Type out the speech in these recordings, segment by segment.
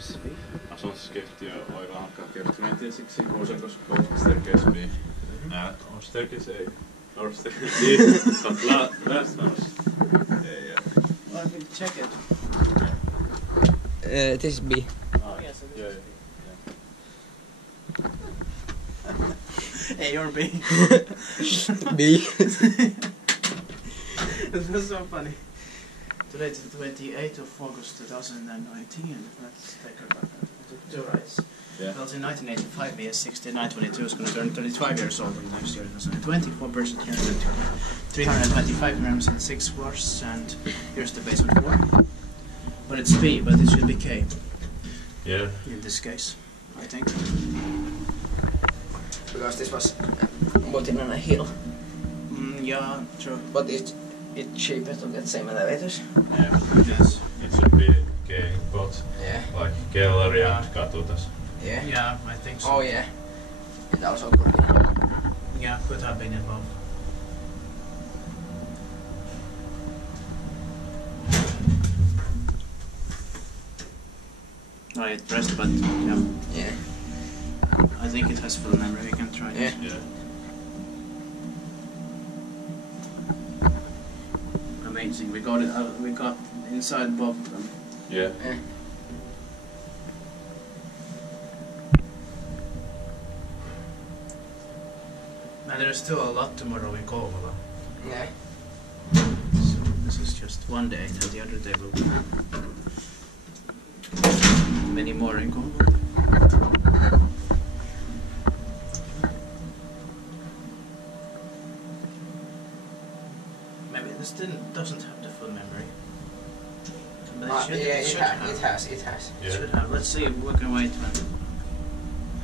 Times B. Asustusketju voidaan hakkaa Kettumäentie siksi Kuusankoski staircase B. Or staircase A. Or staircase B. But last one was A. I will check it. This is B. Oh yes, it is. Yeah. A or B? B. It was so funny. Today is the 28th of August 2019, and let's take a look at the rights. Yeah. Well, in 1985, BS6922 is going to turn 35 years old in next year. It was only 24% here, 325 grams and 6 floors, and here's the basement floor. But it's B, but it should be K. Yeah. In this case, I think. Because this was built in on a hill. Yeah, true. But it's cheaper to get same elevators. Yeah. Yes. It should be K, but like gallery and katutas. Yeah. Yeah, I think so. Oh yeah. And also could be. Yeah, could have been involved. I pressed, but yeah. Yeah. I think it has full memory. We can try it. Yeah. Amazing. We got it. We got inside both of them. Yeah. Yeah. And there's still a lot tomorrow in Kouvola. Yeah. So this is just one day, and the other day will be many more in Kouvola. Maybe this doesn't have the full memory. But it should have. It has. Yeah. It should have. Let's see. We can wait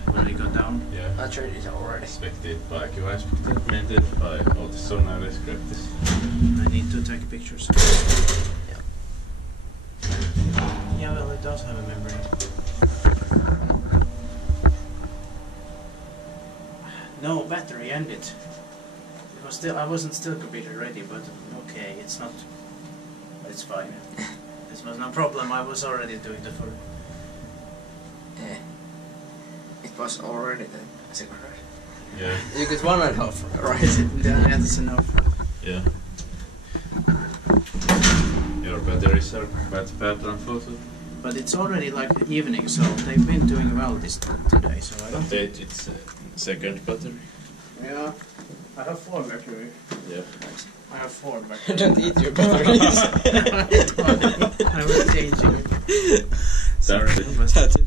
when we go down. Yeah. I tried it already. Inspected by Kiwa, inspected by Otis on this. I need to take pictures. Yeah. Yeah, well, it does have a memory. No, battery ended. It was still. I wasn't still computer ready, but okay, it's not. It's fine. This was no problem. I was already doing the full. Yeah. It was already the second ride. Yeah. You get 1.5, right? Yeah, that's enough. Yeah. Your batteries are bad run photo. But it's already like evening, so they've been doing well this today. So I don't think. Update its second battery. Yeah, I have 4 battery. Yeah. I have 4 battery. Don't eat your batteries. I was changing it. Sorry. That's it.